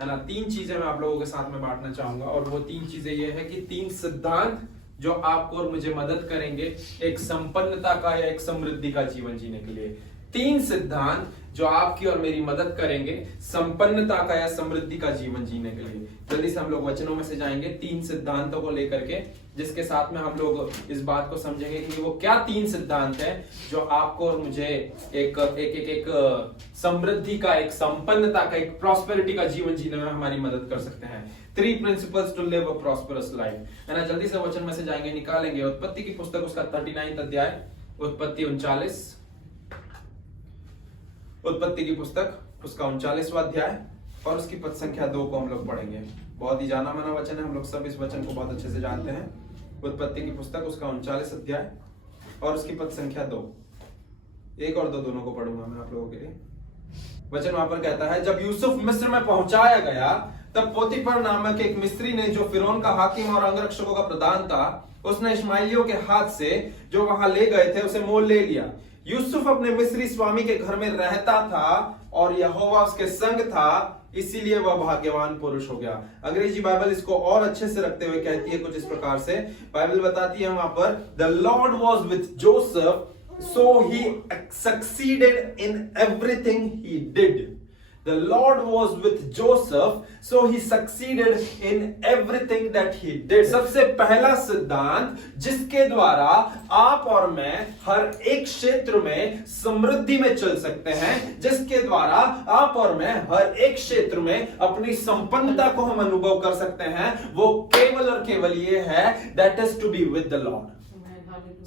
है ना। 3 चीजें मैं आप लोगों के साथ में बांटना चाहूंगा, और वो 3 चीजें ये है कि 3 सिद्धांत जो आपको और मुझे मदद करेंगे एक संपन्नता का या एक समृद्धि का जीवन जीने के लिए। 3 सिद्धांत जो आपकी और मेरी मदद करेंगे संपन्नता का या समृद्धि का जीवन जीने के लिए। जल्दी से हम लोग वचनों में से जाएंगे 3 सिद्धांतों को लेकर के, जिसके साथ में हम लोग इस बात को समझेंगे कि वो क्या 3 सिद्धांत हैं जो आपको और मुझे एक समृद्धि का, एक संपन्नता का, एक प्रॉस्पेरिटी का जीवन जीने में हमारी मदद कर सकते हैं। 3 principles to live a prosperous life, है ना। जल्दी से वचन में से जाएंगे, निकालेंगे उत्पत्ति की पुस्तक उसका 39 अध्याय, उत्पत्ति 39, उत्पत्ति की पुस्तक उसका 39वां अध्याय और उसकी पद संख्या 2 को हम लोग पढ़ेंगे। बहुत ही जाना माना वचन है, हम लोग सब इस वचन को बहुत अच्छे से जानते हैं। उत्पत्ति की पुस्तक उसका 39 अध्याय और उसकी पद संख्या 2, 1 और 2 दोनों को पढ़ूंगा मैं आप लोगों के लिए। वचन वहां पर कहता है, जब यूसुफ मिस्र में पहुंचाया गया तब पोतीफर नामक एक मिस्री ने, जो फिरौन का हाकिम और अंगरक्षकों का प्रधान था, उसने इश्माइलियों के हाथ से जो वहां ले गए थे उसे मोल ले लिया। यूसुफ अपने मिस्री स्वामी के घर में रहता था और यहोवा उसके संग था, इसीलिए वह भाग्यवान पुरुष हो गया। अंग्रेजी बाइबल इसको और अच्छे से रखते हुए कहती है कुछ इस प्रकार से, बाइबल बताती है वहां पर, the Lord was with Joseph so he succeeded in everything he did. The Lord was with Joseph, so he succeeded in everything that he did. सबसे पहला सिद्धांत जिसके द्वारा आप और मैं हर एक क्षेत्र में समृद्धि में चल सकते हैं, जिसके द्वारा आप और मैं हर एक क्षेत्र में अपनी संपन्नता को हम अनुभव कर सकते हैं, वो केवल और केवल ये है, that is to be with the Lord.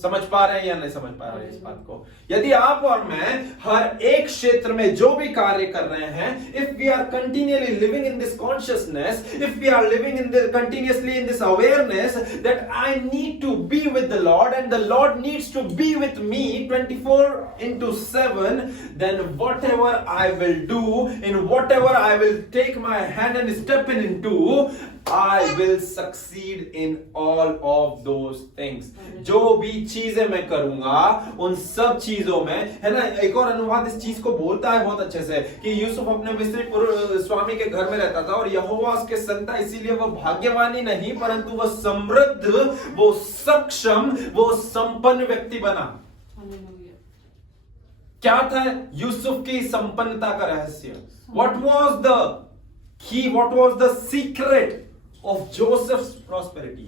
समझ पा रहे हैं या नहीं समझ पा रहे हैं इस बात को? यदि आप और मैं हर एक क्षेत्र में जो भी कार्य कर रहे हैं, if we are continually living in this consciousness, if we are living in the continuously in this awareness that I need to be with the Lord and the Lord needs to be with me 24/7, then whatever I will do, in whatever I will take my hand and step into, I will succeed in all of those things. जो भी चीजें मैं करूंगा उन सब चीजों में, है ना। एक और अनुवाद इस चीज को बोलता है बहुत अच्छे से कि यूसुफ अपने मिस्री स्वामी के घर में रहता था और यहोवा उसके संग था, इसीलिए वह भाग्यवान ही नहीं परंतु वह समृद्ध, वो सक्षम, वो संपन्न व्यक्ति बना। क्या था यूसुफ की संपन्नता का रहस्य? What was the key? What was the secret of Joseph's prosperity?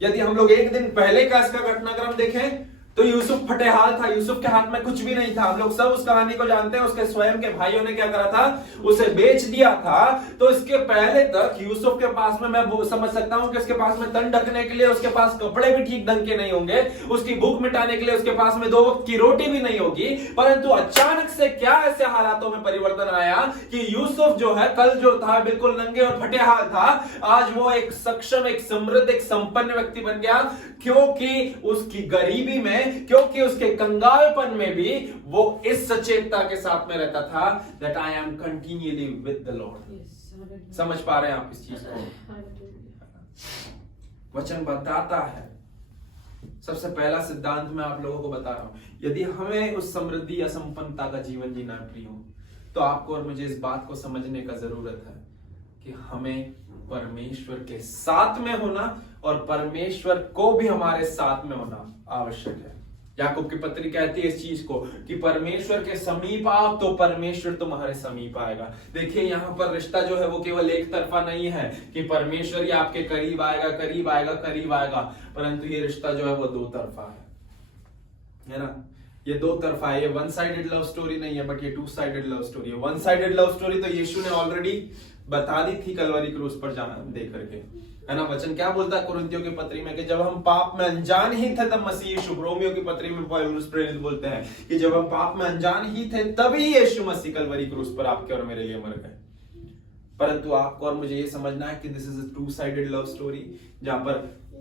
यदि हम लोग एक दिन पहले का इसका घटनाक्रम देखें तो यूसुफ फटेहाल था, यूसुफ के हाथ में कुछ भी नहीं था। हम लोग सब उस कहानी को जानते हैं। उसके स्वयं के भाइयों ने क्या करा था? उसे बेच दिया था। तो इसके पहले तक यूसुफ के पास में, मैं समझ सकता हूं कि उसके पास में तन ढकने के लिए उसके पास कपड़े भी ठीक ढंग के नहीं होंगे, उसकी भूख मिटाने के लिए उसके पास में 2 वक्त की रोटी भी नहीं होगी। परंतु अचानक से क्या ऐसे हालातों में परिवर्तन आया कि यूसुफ जो है, कल जो था बिल्कुल नंगे और फटेहाल था, आज वो एक सक्षम, एक समृद्ध, एक संपन्न व्यक्ति बन गया। क्योंकि उसकी गरीबी में, क्योंकि उसके कंगालपन में भी वो इस सचेतता के साथ में रहता था that I am continually with the Lord. समझ पा रहे हैं आप इस चीज को? वचन बताता है। सबसे पहला सिद्धांत मैं आप लोगों को बता रहा हूं, यदि हमें उस समृद्धि या संपन्नता का जीवन जीना प्रिय हो तो आपको और मुझे इस बात को समझने का जरूरत है कि हमें परमेश्वर के साथ में होना और परमेश्वर को भी हमारे साथ में होना आवश्यक है। याकूब की पत्री कहती है इस चीज को कि परमेश्वर के समीप आओ तो परमेश्वर तुम्हारे समीप आएगा। देखिए यहां पर रिश्ता जो है वो केवल एक तरफा नहीं है कि परमेश्वर ही आपके करीब आएगा, करीब आएगा, करीब आएगा, परंतु ये रिश्ता जो है वो 2 तरफा है ना। ये 2 तरफा है। ये 1 साइडेड लव स्टोरी नहीं है, बट ये 2 साइडेड लव स्टोरी है। 1 साइडेड लव स्टोरी तो यीशु ने ऑलरेडी बता दी थी कलवरी क्रूस पर जाना दे करके, है ना। वचन क्या बोलता है कुरिन्थियों की पत्री में कि जब हम पाप में अनजान ही थे तब मसीह यीशु, रोमियो की पत्री में पौलुस प्रेरित बोलते हैं कि जब हम पाप में अनजान ही थे तभी यीशु मसीह कलवरी क्रूस पर आपके और मेरे लिए मर गए। परंतु आपको और मुझे ये समझना है कि this is a 2 sided love story, जहां पर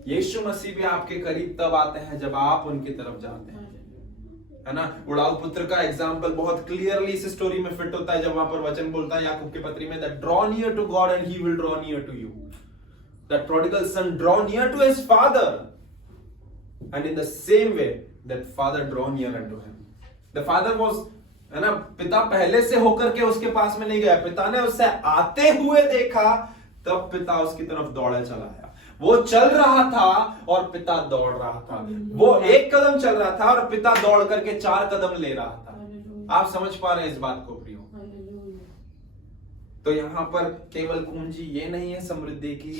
यीशु मसीह भी आपके करीब तब आते हैं जब आप उनकी तरफ जाते हैं, है ना। उड़ाऊ पुत्र का एग्जाम्पल बहुत क्लियरली इस स्टोरी में फिट होता है जब वहां पर वचन बोलता है याकूब की पत्री में, that draw near to God and he will draw near to you. That prodigal son draw near to his father, and in the same way that father draw near unto him. The father was है ना, पिता पहले से होकर के उसके पास में नहीं गया, पिता ने उससे आते हुए देखा, तब पिता उसकी तरफ दौड़े चला आया। वो चल रहा था और पिता दौड़ रहा था। वो एक कदम चल रहा था और पिता दौड़ करके 4 कदम ले रहा था। आप समझ पा रहे हैं इस बात को प्रियो? तो यहां पर केवल कुंजी ये नहीं है समृद्धि की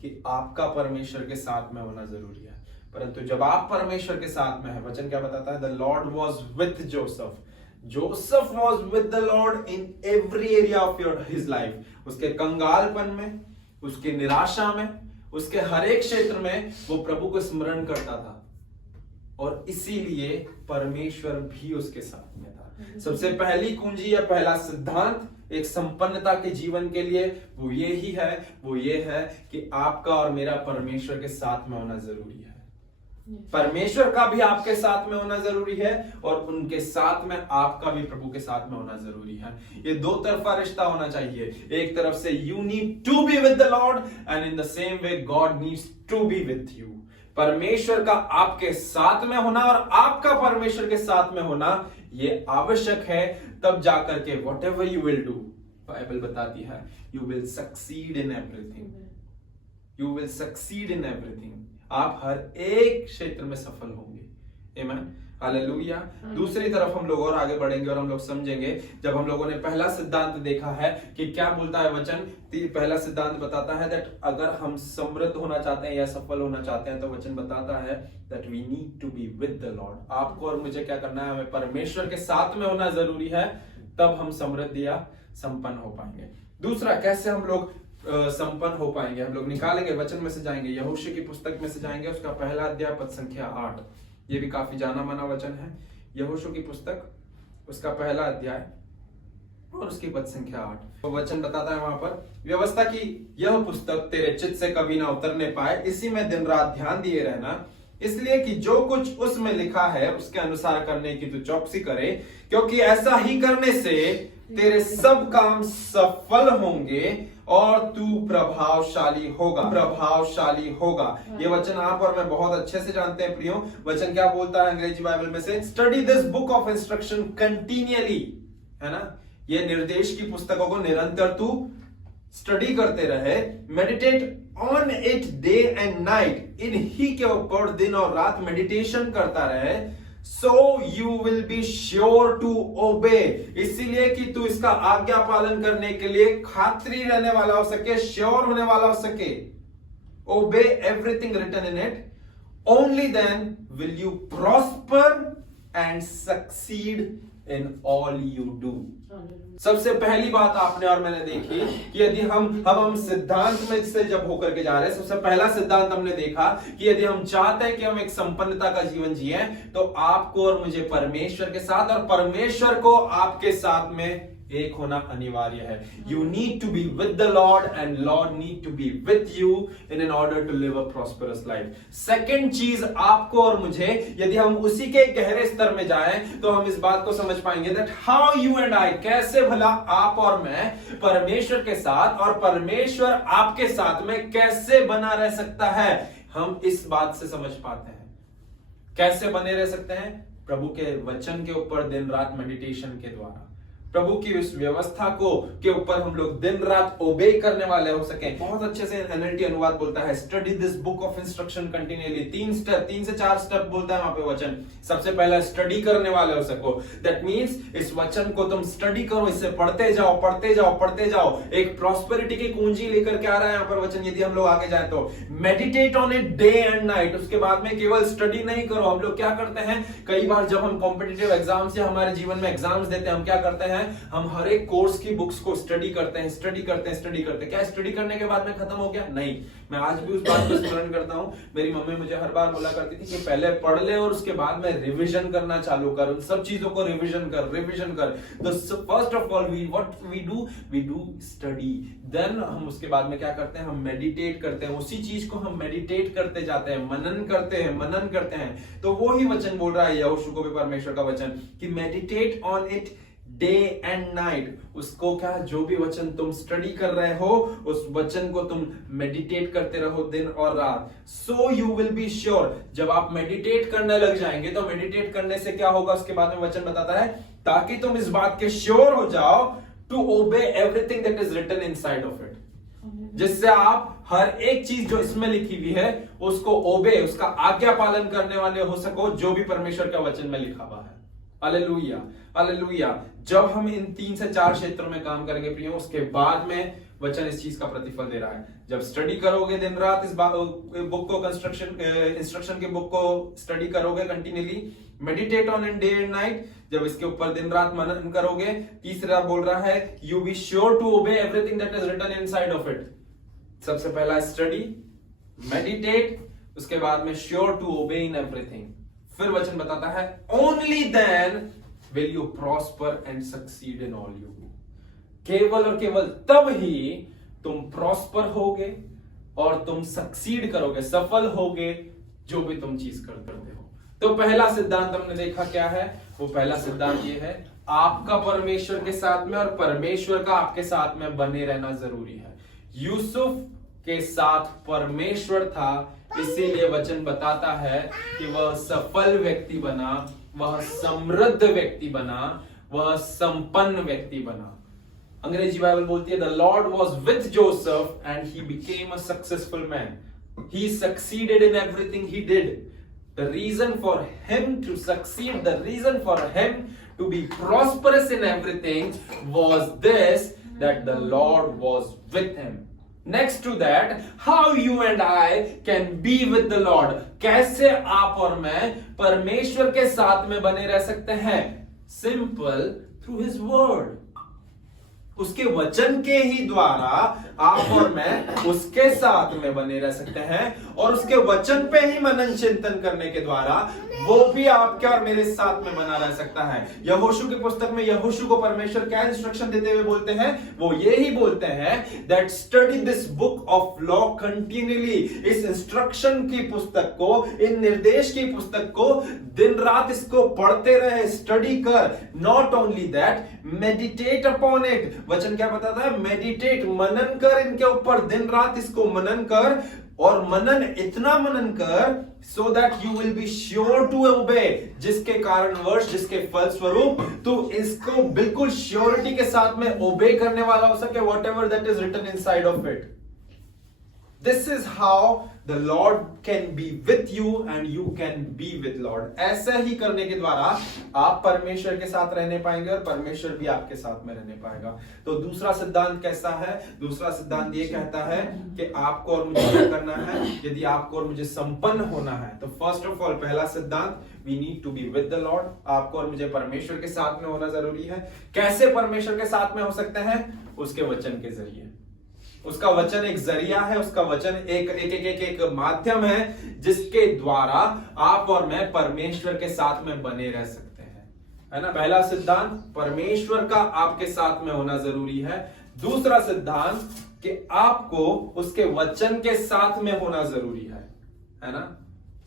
कि आपका परमेश्वर के साथ में होना जरूरी है, परंतु जब आप परमेश्वर के साथ में है, वचन क्या बताता है? The Lord was with Joseph. Joseph was with the Lord in every area of his life. उसके कंगालपन में, उसकी निराशा में, उसके हर एक क्षेत्र में वो प्रभु को स्मरण करता था, और इसीलिए परमेश्वर भी उसके साथ में था। सबसे पहली कुंजी या पहला सिद्धांत एक संपन्नता के जीवन के लिए वो ये है कि आपका और मेरा परमेश्वर के साथ में होना जरूरी है। परमेश्वर का भी आपके साथ में होना जरूरी है, और उनके साथ में आपका भी प्रभु के साथ में होना जरूरी है। ये दो तरफा रिश्ता होना चाहिए। एक तरफ से you need to be with the Lord, and in the same way God needs to be with you. परमेश्वर का आपके साथ में होना और आपका परमेश्वर के साथ में होना ये आवश्यक है, तब जाकर के what ever you will do, Bible बताती है, you will succeed in everything. You will succeed in everything. आप हर एक क्षेत्र में सफल होंगे। आमीन, हालेलुया। दूसरी तरफ हम लोग और आगे बढ़ेंगे और हम लोग समझेंगे, जब हम लोगों ने पहला सिद्धांत देखा है कि क्या बोलता है वचन। पहला सिद्धांत बताता है दैट अगर हम समृद्ध होना चाहते हैं या सफल होना चाहते हैं, तो वचन बताता है that we need to be with the Lord. आपको और मुझे क्या करना है? हमें परमेश्वर के साथ में होना जरूरी है, तब हम समृद्ध या संपन्न हो पाएंगे। दूसरा, कैसे हम लोग संपन्न हो पाएंगे? हम लोग निकालेंगे, वचन में से जाएंगे, यहोशू की पुस्तक में से जाएंगे, उसका पहला अध्याय पद संख्या 8। ये भी काफी जाना माना वचन है। यहोशू की पुस्तक, उसका पहला अध्याय और उसकी पद संख्या 8। तो वचन बताता है वहां पर, व्यवस्था की यह पुस्तक तेरे चित्त से कभी ना उतरने पाए, इसी में दिन रात ध्यान दिए रहना, इसलिए कि जो कुछ उसमें लिखा है उसके अनुसार करने की तू चौकसी करे, क्योंकि ऐसा ही करने से तेरे सब काम सफल होंगे और तू प्रभावशाली होगा। ये वचन आप और मैं बहुत अच्छे से जानते हैं प्रियो। वचन क्या बोलता है अंग्रेजी बाइबल में से? Study this book of instruction continually, है ना। ये निर्देश की पुस्तकों को निरंतर तू स्टडी करते रहे, meditate on it day and night, इन्हीं के ऊपर दिन और रात मेडिटेशन करता रहे, so you will be sure to obey, इसीलिए कि तू इसका आज्ञा पालन करने के लिए खातरी रहने वाला हो सके, श्योर होने वाला हो सके। Obey everything written in it, only then will you prosper and succeed in all you do। सबसे पहली बात आपने और मैंने देखी कि यदि हम सिद्धांत में से जब होकर के जा रहे हैं, सबसे पहला सिद्धांत हमने देखा कि यदि हम चाहते हैं कि हम एक संपन्नता का जीवन जिए, तो आपको और मुझे परमेश्वर के साथ और परमेश्वर को आपके साथ में एक होना अनिवार्य है। You need to be with the Lord and Lord need to be with you in an order to live a prosperous life. Second चीज, आपको और मुझे यदि हम उसी के गहरे स्तर में जाएं, तो हम इस बात को समझ पाएंगे that how you and I, कैसे भला आप और मैं परमेश्वर के साथ और परमेश्वर आपके साथ में कैसे बना रह सकता है। हम इस बात से समझ पाते हैं कैसे बने रह सकते हैं, प्रभु के वचन के ऊपर दिन रात मेडिटेशन के द्वारा। प्रभु की उस व्यवस्था के ऊपर हम लोग दिन रात ओबे करने वाले हो सके। बहुत अच्छे से एनएलटी अनुवाद बोलता है, study this book of instruction continually. 3 से 4 स्टेप बोलता है वहां पे वचन। सबसे पहला स्टडी करने वाले हो सको, दैट मींस इस वचन को तुम स्टडी करो, इससे पढ़ते जाओ। एक प्रॉस्पेरिटी की कुंजी लेकर के आ रहा है यहाँ पर वचन। यदि हम लोग आगे जाए तो meditate on it day and night. उसके बाद में केवल स्टडी नहीं करो। हम लोग क्या करते हैं, कई बार जब हम कॉम्पिटिटिव एग्जाम्स या हमारे जीवन में एग्जाम्स देते हैं, हम क्या करते हैं, हम हर एक कोर्स की बुक्स को स्टडी करते हैं। क्या स्टडी करने के बाद में खत्म हो गया? नहीं। मैं आज भी उस बात को स्मरण करता हूं। मेरी मम्मी मुझे हर बार बोला करती थी कि पहले पढ़ ले और उसके बाद में रिवीजन करना चालू कर, उन सब चीजों को रिवीजन कर। तो first of all we do study, then हम उसके बाद में क्या करते हैं, हम मेडिटेट करते हैं। उसी चीज को हम मेडिटेट करते जाते हैं, मनन करते हैं। तो वो ही वचन बोल रहा है यहोशू को भी परमेश्वर का वचन कि meditate on it day and night. उसको क्या, जो भी वचन तुम स्टडी कर रहे हो उस वचन को तुम मेडिटेट करते रहो दिन और रात। So you will be sure. जब आप मेडिटेट करने लग जाएंगे तो मेडिटेट करने से क्या होगा, उसके बाद में वचन बताता है, ताकि तुम इस बात के श्योर हो जाओ to obey everything that is written inside of it, जिससे आप हर एक चीज जो इसमें लिखी हुई है उसको ओबे, उसका आज्ञा पालन करने वाले हो सको, जो भी परमेश्वर का वचन में लिखा हुआ है। Hallelujah, hallelujah. जब हम इन 3 से 4 क्षेत्रों में काम करेंगे प्रियो, उसके बाद में वचन इस चीज का प्रतिफल दे रहा है। जब स्टडी करोगे दिन रात इस बुक को, इंस्ट्रक्शन के बुक को स्टडी करोगे continually, meditate on in day and night, जब इसके ऊपर दिन रात मनन करोगे। तीसरा बोल रहा है, you be sure to obey everything that is written inside of it. सबसे पहला स्टडी, मेडिटेट, उसके बाद में श्योर टू ओबे इन एवरीथिंग। फिर वचन बताता है, only then will you prosper and succeed in all you. केवल और केवल तब ही तुम प्रॉस्पर होगे और तुम सक्सीड करोगे, सफल होगे जो भी तुम चीज करते हो। तो पहला सिद्धांत हमने देखा क्या है, वो पहला सिद्धांत ये है, आपका परमेश्वर के साथ में और परमेश्वर का आपके साथ में बने रहना जरूरी है। यूसुफ के साथ परमेश्वर था, इसीलिए वचन बताता है कि वह सफल व्यक्ति बना, वह समृद्ध व्यक्ति बना, वह संपन्न व्यक्ति बना। अंग्रेजी बाइबल बोलती है, the Lord was with Joseph and he became a successful man. He succeeded in everything he did. The reason for him to succeed, the reason for him to be prosperous in everything was this, that the Lord was with him. Next to that, how you and I can be with the Lord? कैसे आप और मैं परमेश्वर के साथ में बने रह सकते हैं? Simple, through His word. उसके वचन के ही द्वारा आप और मैं उसके साथ में बने रह सकते हैं, और उसके वचन पे ही मनन चिंतन करने के द्वारा वो भी आपके और मेरे साथ में बना रह सकता है। यहोशू की पुस्तक में यहोशू को परमेश्वर क्या इंस्ट्रक्शन देते हुए बोलते हैं, वो ये ही बोलते हैं that study this book of law continually. इस इंस्ट्रक्शन की पुस्तक को, इन निर्देश की पुस्तक को दिन रात इसको पढ़ते रहे, स्टडी कर। Not only that, meditate upon it. वचन क्या बताता है, मेडिटेट, मनन कर इनके ऊपर, दिन रात इसको मनन कर, और मनन इतना मनन कर so that you will be sure to obey, जिसके कारणवश, जिसके फलस्वरूप तू इसको बिल्कुल श्योरिटी के साथ में ओबे करने वाला हो सके, whatever that is written inside of it. This is how the Lord can be with you and you can be with Lord. ऐसा ही करने के द्वारा आप परमेश्वर के साथ रहने पाएंगे और परमेश्वर भी आपके साथ में रहने पाएगा। तो दूसरा सिद्धांत कैसा है? दूसरा सिद्धांत ये कहता है कि आपको और मुझे क्या करना है, यदि आपको और मुझे संपन्न होना है तो फर्स्ट ऑफ ऑल पहला सिद्धांत, we need to be with the Lord। आपको और मुझे परमेश्वर के साथ में होना जरूरी है। कैसे परमेश्वर के साथ में हो सकते हैं? उसके वचन के जरिए। उसका वचन एक जरिया है, उसका वचन एक माध्यम है जिसके द्वारा आप और मैं परमेश्वर के साथ में बने रह सकते हैं, है ना। पहला सिद्धांत, परमेश्वर का आपके साथ में होना जरूरी है। दूसरा सिद्धांत कि आपको उसके वचन के साथ में होना जरूरी है ना।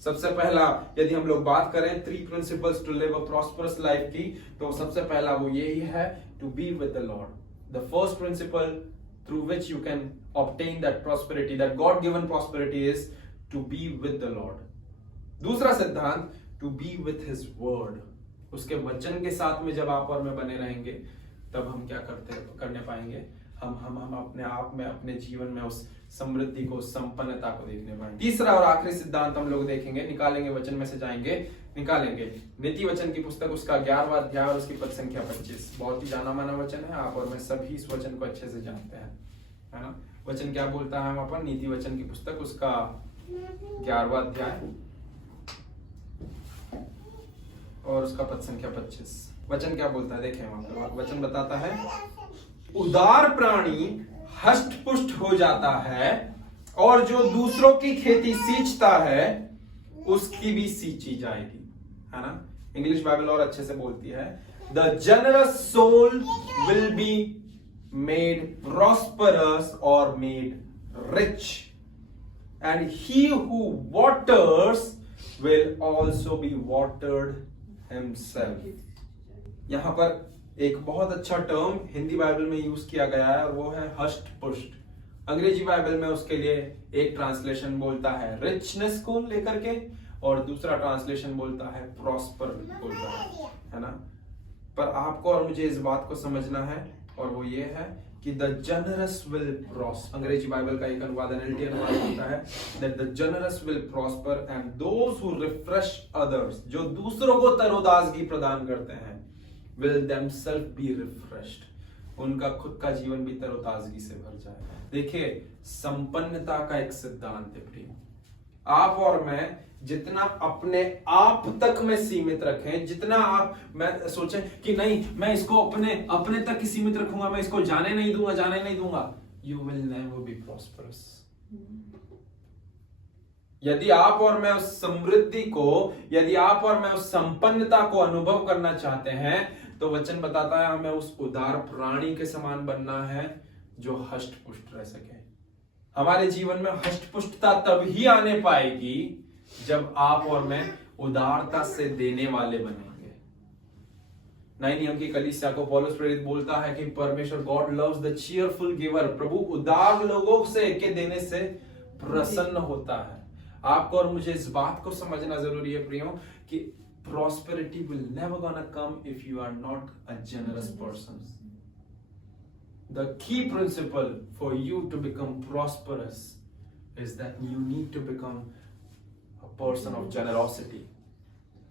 सबसे पहला यदि हम लोग बात करें 3 principles to live a prosperous life की, तो सबसे पहला वो यही है, to be with the lord. The first principle through which you can obtain that prosperity, that God given prosperity, is to be with the Lord. दूसरा सिद्धांत, to be with His word। उसके वचन के साथ में जब आप और मैं बने रहेंगे तब हम क्या करने पाएंगे, हम अपने आप में, अपने जीवन में उस समृद्धि को, संपन्नता को देखने पाएंगे। तीसरा और आखिरी सिद्धांत हम लोग देखेंगे, निकालेंगे, वचन में से जाएंगे, निकालेंगे नीति वचन की पुस्तक, उसका 11वां अध्याय और उसकी पद संख्या 25। बहुत ही जाना माना वचन है, आप और मैं सभी इस वचन को अच्छे से जानते हैं, है ना। वचन क्या बोलता है वहां पर, नीति वचन की पुस्तक, उसका 11वां अध्याय और उसका पद संख्या 25। वचन क्या बोलता है, देखें वहां पर वचन बताता है, उदार प्राणी हष्ट पुष्ट हो जाता है और जो दूसरों की खेती सींचता है उसकी भी सींची जाएगी, है ना। इंग्लिश बाइबल और अच्छे से बोलती है, the generous soul will be made prosperous और made rich, and he who waters will also be watered himself. यहां पर एक बहुत अच्छा टर्म हिंदी बाइबल में यूज किया गया है और वो है हष्ट पुष्ट। अंग्रेजी बाइबल में उसके लिए एक ट्रांसलेशन बोलता है रिचनेस को लेकर के और दूसरा ट्रांसलेशन बोलता है प्रॉस्पर बोलता है ना। पर आपको और मुझे इस बात को समझना है और वो ये है कि द जनरस विल प्रॉस्पर। अंग्रेजी बाइबल का एक अनुवाद NLT अनुवाद होता है that the generous will prosper and those who refresh others, जो दूसरों को तरोताजगी प्रदान करते हैं, विल देमसेल्फ बी रिफ्रेश्ड, उनका खुद का जीवन भी तरोताजगी से भर जाए। देखिए, संपन्नता का एक सिद्धांत है प्रिय, आप और मैं जितना अपने आप तक में सीमित रखें, जितना आप मैं सोचें कि नहीं मैं इसको अपने तक ही सीमित रखूंगा, मैं इसको जाने नहीं दूंगा, you will never be prosperous. यदि आप और मैं उस समृद्धि को, यदि आप और मैं उस संपन्नता को अनुभव करना चाहते हैं तो वचन बताता है हमें उस उदार प्राणी के समान बनना है जो हष्ट पुष्ट रह सके। हमारे जीवन में हष्ट पुष्टता तभी आने पाएगी जब आप और मैं उदारता से देने वाले बनेंगे। नए नियम की कलीसिया को पौलुस प्रेरित बोलता है कि परमेश्वर God loves the cheerful giver, प्रभु उदार लोगों से के देने से प्रसन्न होता है। आपको और मुझे इस बात को समझना जरूरी है प्रियो कि prosperity will never gonna come if you are not a generous person. The key principle for you to become prosperous is that you need to become a person of generosity.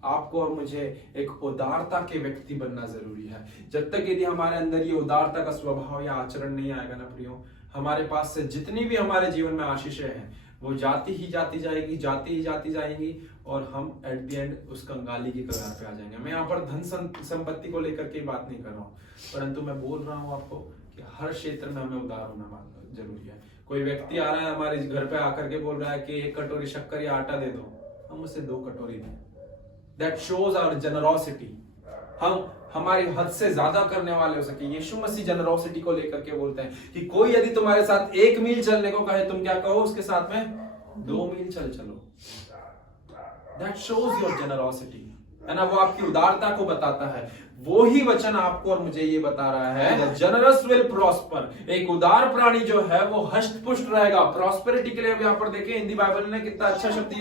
आपको और मुझे एक उदारता के व्यक्ति बनना जरूरी है। जब तक यदि हमारे अंदर ये उदारता का स्वभाव या आचरण नहीं आएगा ना प्रियो, हमारे पास से जितनी भी हमारे जीवन में आशीषें हैं वो जाती ही जाती जाएंगी और हम एट द एंड उस कंगाली की कगार पे आ जाएंगे। मैं यहाँ पर धन संपत्ति को लेकर के बात नहीं कर रहा हूँ, परंतु मैं बोल रहा हूँ आपको कि हर क्षेत्र में हमें उदार होना जरूरी है। कोई व्यक्ति आ रहा है हमारे घर पे आकर के बोल रहा है कि 1 कटोरी शक्कर या आटा दे दो, हम उसे 2 कटोरी दें। That shows our generosity. हम हमारी हद से ज्यादा करने वाले हो सके। यीशु मसीह जेनरोसिटी को लेकर के बोलते हैं कि कोई यदि तुम्हारे साथ 1 मील चलने को कहे, तुम क्या कहो उसके साथ में 2 मील चलो। That shows your generosity, है ना, वो आपकी उदारता को बताता है। वो ही वचन आपको और मुझे ये बता रहा है The generous will prosper। एक उदार प्राणी जो है वो हष्ट पुष्ट रहेगा। प्रॉस्पेरिटी के लिए अब यहाँ पर देखिए हिंदी बाइबल ने कितना अच्छा शब्द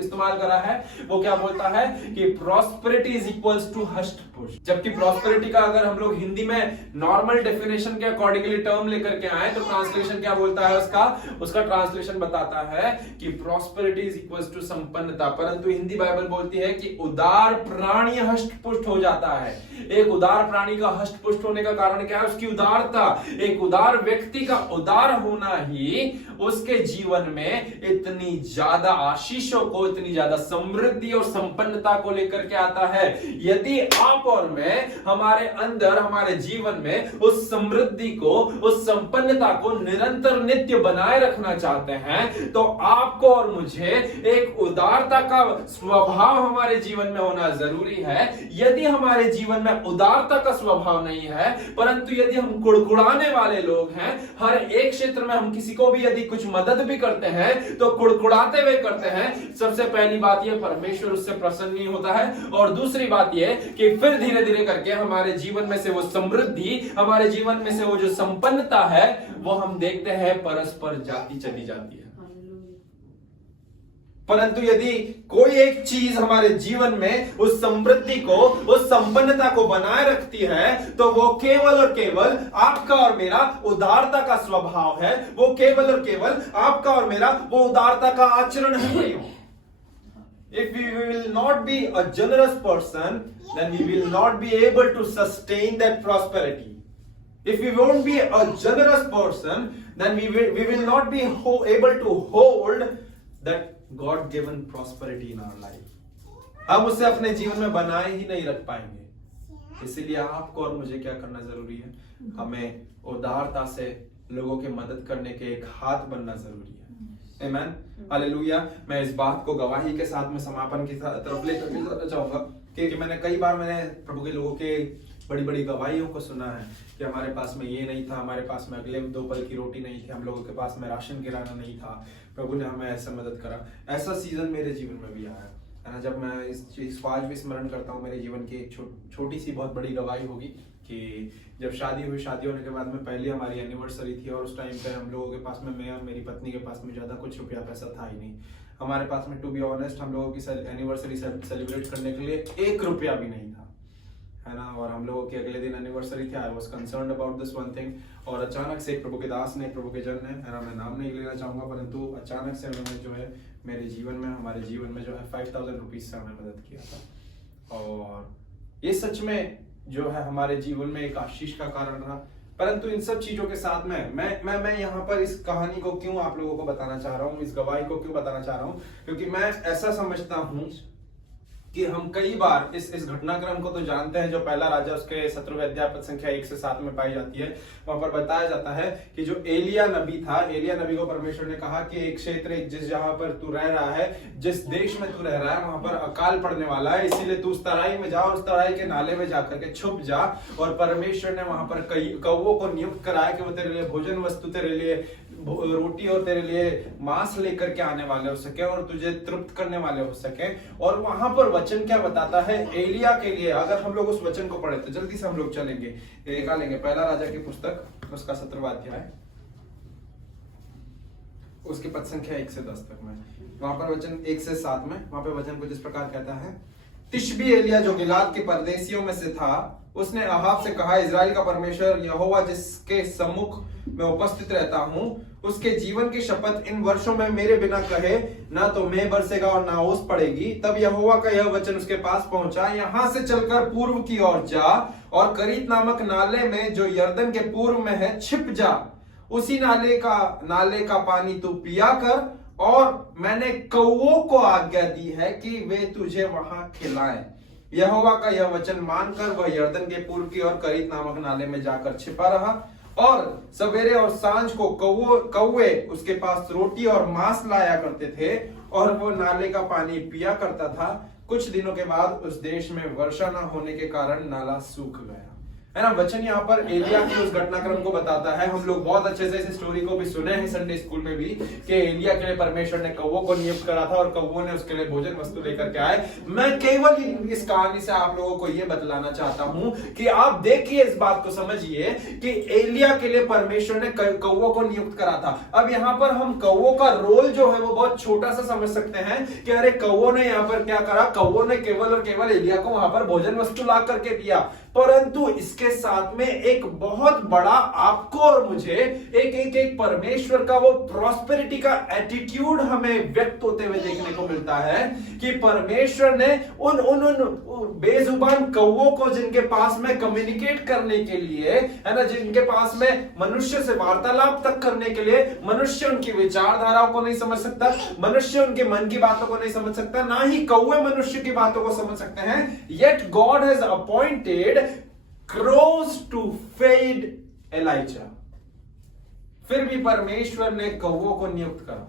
इस्तेमाल करा है। वो क्या बोलता है कि प्रॉस्पेरिटी इज इक्वल्स टू हष्ट पुष्ट। जबकि प्रॉस्पेरिटी का अगर हम लोग हिंदी में नॉर्मल डेफिनेशन के अकॉर्डिंगली टर्म लेकर के आए तो ट्रांसलेशन क्या बोलता है उसका ट्रांसलेशन बताता है कि प्रॉस्पेरिटी इज इक्वल्स टू संपन्नता। परंतु हिंदी बाइबल बोलती है कि उदार प्राणी हष्ट पुष्ट हो जाता है। एक उदार प्राणी का हष्ट पुष्ट होने का कारण क्या है? उसकी उदारता। एक उदार व्यक्ति का उदार होना ही उसके जीवन में इतनी ज्यादा आशीषों को, इतनी ज्यादा समृद्धि और संपन्नता को लेकर के आता है। यदि आप और मैं हमारे अंदर, हमारे जीवन में उस समृद्धि को, उस संपन्नता को निरंतर नित्य बनाए रखना चाहते हैं तो आपको और मुझे एक उदारता का स्वभाव हमारे जीवन में होना जरूरी है। यदि हमारे जीवन में उदारता का स्वभाव नहीं है, परंतु यदि हम कुड़कुड़ाने वाले लोग हैं, हर एक क्षेत्र में हम किसी को भी यदि कुछ मदद भी करते हैं तो कुड़कुड़ाते हुए करते हैं, सबसे पहली बात यह परमेश्वर उससे प्रसन्न नहीं होता है। और दूसरी बात यह कि फिर धीरे धीरे करके हमारे जीवन में से वो समृद्धि, हमारे जीवन में से वो जो संपन्नता है वो हम देखते हैं परस्पर जाती चली जाती है। परंतु यदि कोई एक चीज हमारे जीवन में उस समृद्धि को, उस संपन्नता को बनाए रखती है तो वो केवल और केवल आपका और मेरा उदारता का स्वभाव है। वो केवल और केवल आपका और मेरा वो उदारता का आचरण है। If we will not be a generous person, then we will not be able to sustain that prosperity. If we won't be a generous person, then we will not be able to hold that God given prosperity in our life. हम उसे अपने जीवन में बनाए ही नहीं रख पाएंगे। इसलिए आपको और मुझे क्या करना जरूरी है? हमें उदारता से लोगों की मदद करने के एक हाथ बनना जरूरी है। आमीन, हालेलुया। मैं इस बात को गवाही के साथ में समापन की तरफ लेकर के जाना चाहूंगा क्योंकि मैंने कई बार प्रभु के लोगों के बड़ी बड़ी गवाहियों को सुना है कि हमारे पास में ये नहीं था, हमारे पास में अगले 2 पल की रोटी नहीं थी, हम लोगों के पास में राशन किराना नहीं था, प्रभु ने हमें ऐसा मदद करा। ऐसा सीजन मेरे जीवन में भी आया है ना। जब मैं इस चीज को आज भी स्मरण करता हूँ, मेरे जीवन की एक छोटी सी बहुत बड़ी गवाही होगी कि जब शादी हुई, शादी होने के बाद में पहली हमारी एनिवर्सरी थी और उस टाइम पे हम लोगों के पास में, मैं और मेरी पत्नी के पास में ज़्यादा कुछ रुपया पैसा था ही नहीं हमारे पास में। टू बी ऑनेस्ट, हम लोगों की एनिवर्सरी सेलिब्रेट करने के लिए 1 रुपया भी नहीं था, है ना। और हम लोगों की अगले दिन एनिवर्सरी थी। I was concerned about this one thing, और अचानक से एक प्रभु के दास ने, प्रभु के जन ने, है ना, मैं नाम नहीं लेना चाहूंगा, परंतु अचानक से उन्होंने जो है मेरे जीवन में, हमारे जीवन में जो है 5000 रुपीज से हमें मदद किया था। और ये सच में जो है हमारे जीवन में एक आशीष का कारण रहा। परंतु इन सब चीजों के साथ में मैं यहाँ पर इस कहानी को क्यों आप लोगों को बताना चाह रहा हूँ, इस गवाही को क्यों बताना चाह रहा हूँ, क्योंकि मैं ऐसा समझता हूँ कि हम कई बार इस घटनाक्रम को तो जानते हैं, जो पहला राजा उसके 17वें अध्याय पद संख्या 1 से 7 में पाई जाती है। वहां पर बताया जाता है कि जो एलिया नबी था, एलिया नबी को परमेश्वर ने कहा कि एक क्षेत्र, जिस जहां पर तू रह रहा है, जिस देश में तू रह रहा है, वहां पर अकाल पड़ने वाला है, इसीलिए तू उस तराई में जा और उस तराई के नाले में जाकर के छुप जा। और परमेश्वर ने वहां पर कौवों को नियुक्त कराया कि वो तेरे लिए भोजन वस्तु, तेरे लिए रोटी और तेरे लिए मांस लेकर के आने वाले हो सके और तुझे तृप्त करने वाले हो सके। और वहां पर वचन क्या बताता है एलिया के लिए? अगर हम लोग उस वचन को पढ़े तो जल्दी से हम लोग चलेंगे, निकालेंगे पहला राजा की पुस्तक, उसका 17वां अध्याय, उसके पद संख्या 1 से 10 तक में। वहां पर वचन 1 से 7 में, वहां पर वचन कुछ इस प्रकार कहता है, तिशबी एलिया जो गिलाद के परदेशियों में से था, उसने अहाब से कहा, इजराइल का परमेश्वर यहोवा जिसके सम्मुख में उपस्थित रहता हूं, उसके जीवन की शपथ, इन वर्षों में मेरे बिना कहे ना तो मेघ बरसेगा और ना ओस पड़ेगी। तब यहोवा का यह वचन उसके पास पहुंचा, यहां से चलकर पूर्व की ओर जा और करीत नामक नाले में जो यर्दन के पूर्व में है छिप जा। उसी नाले का पानी तू पिया कर, और मैंने कौवों को आज्ञा दी है कि वे तुझे वहां खिलाएं। यहोवा का यह वचन मानकर वह यर्दन के पूर्व की ओर करीत नामक नाले में जाकर छिपा रहा। और सवेरे और सांझ को कौवे उसके पास रोटी और मांस लाया करते थे और वो नाले का पानी पिया करता था। कुछ दिनों के बाद उस देश में वर्षा न होने के कारण नाला सूख गया, है ना। वचन यहाँ पर एलिया की उस घटनाक्रम को बताता है। हम लोग बहुत अच्छे से इस स्टोरी को भी सुने हैं संडे स्कूल में भी, कि एलिया के लिए परमेश्वर ने कौवों को नियुक्त करा था और कौवों ने उसके लिए भोजन वस्तु लेकर के आए। मैं केवल इस कहानी से आप लोगों को यह बतलाना चाहता हूं कि आप देखिए, इस बात को समझिए कि एलिया के लिए परमेश्वर ने कौवों को नियुक्त करा था। अब यहाँ पर हम कौवों का रोल जो है वो बहुत छोटा सा समझ सकते हैं कि अरे कौवों ने यहाँ पर क्या करा, कौवों ने केवल और केवल एलिया को वहां पर भोजन वस्तु ला करके दिया। परंतु इसके साथ में एक बहुत बड़ा आपको और मुझे एक परमेश्वर का वो प्रॉस्पेरिटी का एटीट्यूड हमें व्यक्त होते हुए देखने को मिलता है कि परमेश्वर ने उन बेजुबान कौवों को, जिनके पास में कम्युनिकेट करने के लिए, है ना, जिनके पास में मनुष्य से वार्तालाप तक करने के लिए, मनुष्य उनकी विचारधाराओं को नहीं समझ सकता, मनुष्य उनके मन की बातों को नहीं समझ सकता, ना ही कौवे मनुष्य की बातों को समझ सकते हैं। Yet God has appointed crows to feed Elijah। फिर भी परमेश्वर ने कौवों को नियुक्त करा।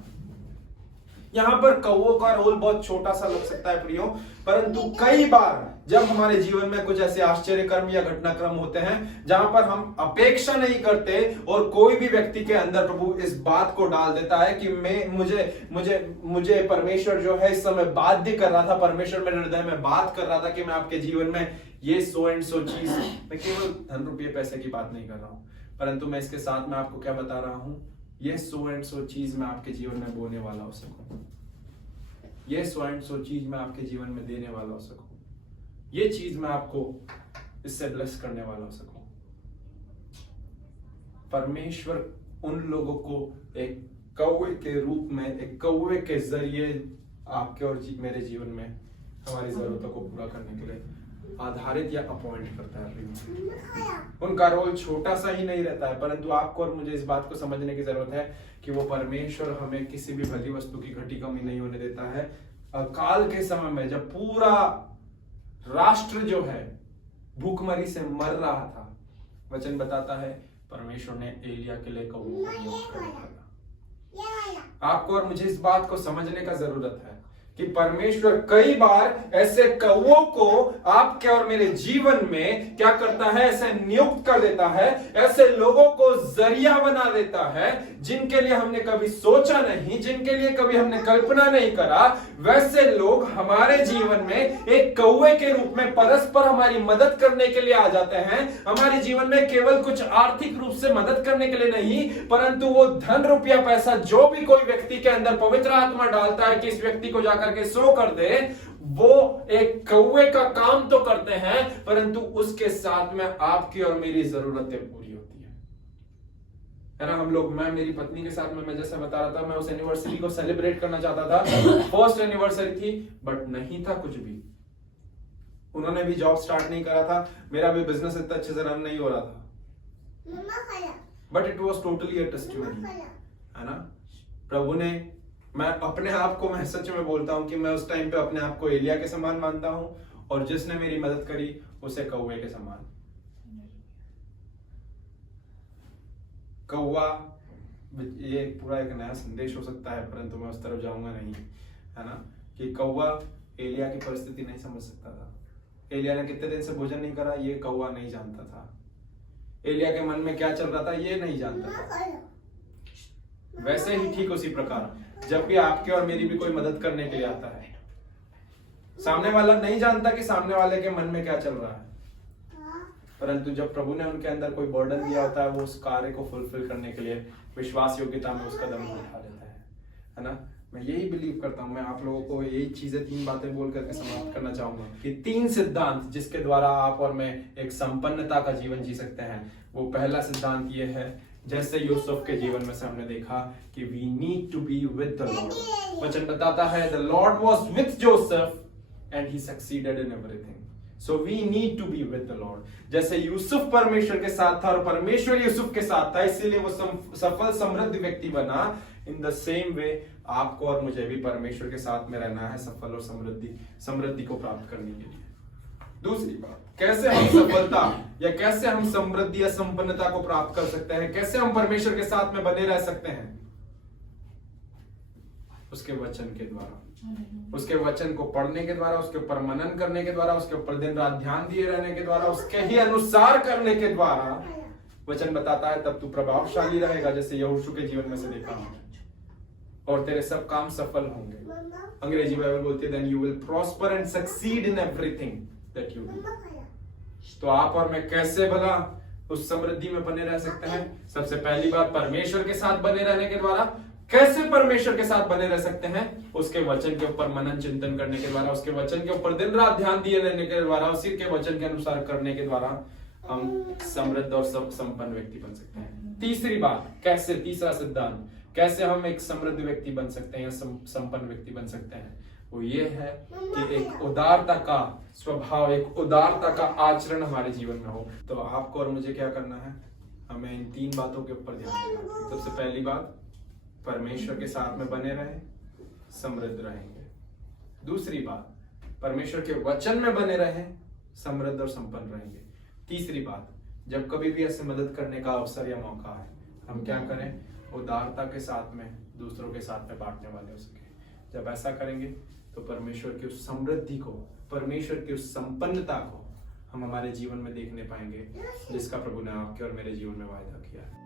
यहां पर कौवों का रोल बहुत छोटा सा लग सकता है प्रियो, परंतु कई बार जब हमारे जीवन में कुछ ऐसे आश्चर्य कर्म या घटनाक्रम होते हैं जहां पर हम अपेक्षा नहीं करते और कोई भी व्यक्ति के अंदर प्रभु इस बात को डाल देता है कि मुझे परमेश्वर जो है इस समय बाध्य कर रहा था, परमेश्वर मेरे हृदय में बात कर रहा था कि मैं आपके जीवन में ये सो एंड सो चीज, मैं केवल धन रुपये पैसे की बात नहीं कर रहा हूं, परंतु मैं इसके साथ में आपको क्या बता रहा हूं, ये सो एंड सो चीज मैं आपके जीवन में बोने वाला हो सकूं, ये सो एंड सो चीज मैं आपके जीवन में देने वाला हो सकूं, ये चीज मैं आपको इससे ब्लेस करने वाला हो सकूं। परमेश्वर उन लोगों को एक कौवे के रूप में, एक कौवे के जरिए आपके और मेरे जीवन में हमारी जरूरतों को पूरा करने के लिए आधारित या अपॉइंट करता है। उनका रोल छोटा सा ही नहीं रहता है, परंतु आपको और मुझे इस बात को समझने की जरूरत है कि वो परमेश्वर हमें किसी भी भली वस्तु की घटी कमी नहीं होने देता है। अकाल के समय में जब पूरा राष्ट्र जो है भूखमरी से मर रहा था, वचन बताता है परमेश्वर ने एलिया के लिए कौवों को नियुक्त कर दिया। आपको और मुझे इस बात को समझने का जरूरत है कि परमेश्वर कई बार ऐसे कौवों को आपके और मेरे जीवन में क्या करता है, ऐसे नियुक्त कर देता है, ऐसे लोगों को जरिया बना देता है जिनके लिए हमने कभी सोचा नहीं, जिनके लिए कभी हमने कल्पना नहीं करा। वैसे लोग हमारे जीवन में एक कौवे के रूप में परस्पर हमारी मदद करने के लिए आ जाते हैं। हमारे जीवन में केवल कुछ आर्थिक रूप से मदद करने के लिए नहीं, परंतु वो धन रुपया पैसा जो भी कोई व्यक्ति के अंदर पवित्र आत्मा डालता है कि इस व्यक्ति को जाकर के सो कर दे, वो एक कौवे का काम तो करते हैं, परंतु उसके साथ में आपकी और मेरी जरूरतें पूरी होती है ना। हम लोग, मैं मेरी पत्नी के साथ में, मैं जैसे बता रहा था, मैं उस एनिवर्सरी को सेलिब्रेट करना चाहता था। फर्स्ट एनिवर्सरी थी, बट नहीं था कुछ भी। उन्होंने भी जॉब स्टार्ट नहीं करा था, मेरा भी बिजनेस इतना अच्छे से रन नहीं हो रहा था, but it was totally a testimony, है ना। प्रभु ने, मैं अपने आप को, मैं सच में बोलता हूं कि मैं उस टाइम पे अपने आप को एलिया के समान मानता हूं, और जिसने मेरी मदद करी उसे कौवे के समान। कौवा, ये पूरा एक नया संदेश हो सकता है, परंतु मैं उस तरफ जाऊंगा नहीं, है ना। कि कौवा एलिया की परिस्थिति नहीं समझ सकता था। एलिया ने कितने दिन से भोजन नहीं करा, ये कौवा नहीं जानता था। एलिया के मन में क्या चल रहा था, ये नहीं जानता था। वैसे ही ठीक उसी प्रकार जब भी आपके और मेरी भी कोई मदद करने के लिए आता है, सामने वाला नहीं जानता कि सामने वाले के मन में क्या चल रहा है, परंतु जब प्रभु ने उनके अंदर कोई बर्डन दिया होता है, वो उस कार्य को फुलफिल करने के लिए विश्वास योग्यता में उस कदम को उठा लेता है ना। मैं यही बिलीव करता हूं। मैं आप लोगों को यही चीजें, 3 बातें बोल करके समाप्त करना चाहूंगा कि 3 सिद्धांत जिसके द्वारा आप और मैं एक संपन्नता का जीवन जी सकते हैं। वो पहला सिद्धांत ये है, जैसे यूसुफ के जीवन में से हमने देखा कि we need to be with the lord. वचन बताता है the lord was with Joseph and he succeeded in everything. So we need to be with the lord. जैसे यूसुफ परमेश्वर के साथ था और परमेश्वर यूसुफ के साथ था, इसीलिए वो सफल समृद्ध व्यक्ति बना। इन द सेम वे आपको और मुझे भी परमेश्वर के साथ में रहना है, सफल और समृद्धि को प्राप्त करने के लिए। दूसरी बात, कैसे हम सफलता या कैसे हम समृद्धि या संपन्नता को प्राप्त कर सकते हैं, कैसे हम परमेश्वर के साथ में बने रह सकते हैं? उसके वचन के द्वारा, उसके वचन को पढ़ने के द्वारा, उसके ऊपर मनन करने के द्वारा, उसके ऊपर दिन रात ध्यान दिए रहने के द्वारा, उसके ही अनुसार करने के द्वारा। वचन बताता है तब तू प्रभावशाली रहेगा, जैसे यहोशू के जीवन में से देखा हमने, और तेरे सब काम सफल होंगे। अंग्रेजी बाइबल बोलती है then you will prosper and succeed in everything that you do. तो आप और मैं कैसे भला उस समृद्धि में बने रह सकते हैं? सबसे पहली बात, परमेश्वर के साथ बने रहने के द्वारा। कैसे परमेश्वर के साथ बने रह सकते हैं? उसके वचन के ऊपर मनन चिंतन करने के द्वारा, उसके वचन के ऊपर दिन रात ध्यान दिए रहने के द्वारा, उसी के वचन के अनुसार करने के द्वारा हम समृद्ध और संपन्न व्यक्ति बन सकते हैं। तीसरी बात, कैसे, तीसरा सिद्धांत, कैसे हम एक समृद्ध व्यक्ति बन सकते हैं या संपन्न व्यक्ति बन सकते हैं, वो ये है कि एक उदारता का स्वभाव, एक उदारता का आचरण हमारे जीवन में हो। तो आपको और मुझे क्या करना है? हमें इन 3 बातों के ऊपर ध्यान देना है। सबसे पहली बात, परमेश्वर के साथ में बने रहें, समृद्ध रहेंगे। दूसरी बात, परमेश्वर के वचन में बने रहें, समृद्ध और संपन्न रहेंगे। तीसरी बात, जब कभी भी ऐसे मदद करने का अवसर या मौका है, हम क्या करें? उदारता के साथ में दूसरों के साथ में बांटने वाले हो सके। जब ऐसा करेंगे तो परमेश्वर की उस समृद्धि को, परमेश्वर की उस संपन्नता को हम हमारे जीवन में देखने पाएंगे, जिसका प्रभु ने आपके और मेरे जीवन में वायदा किया है।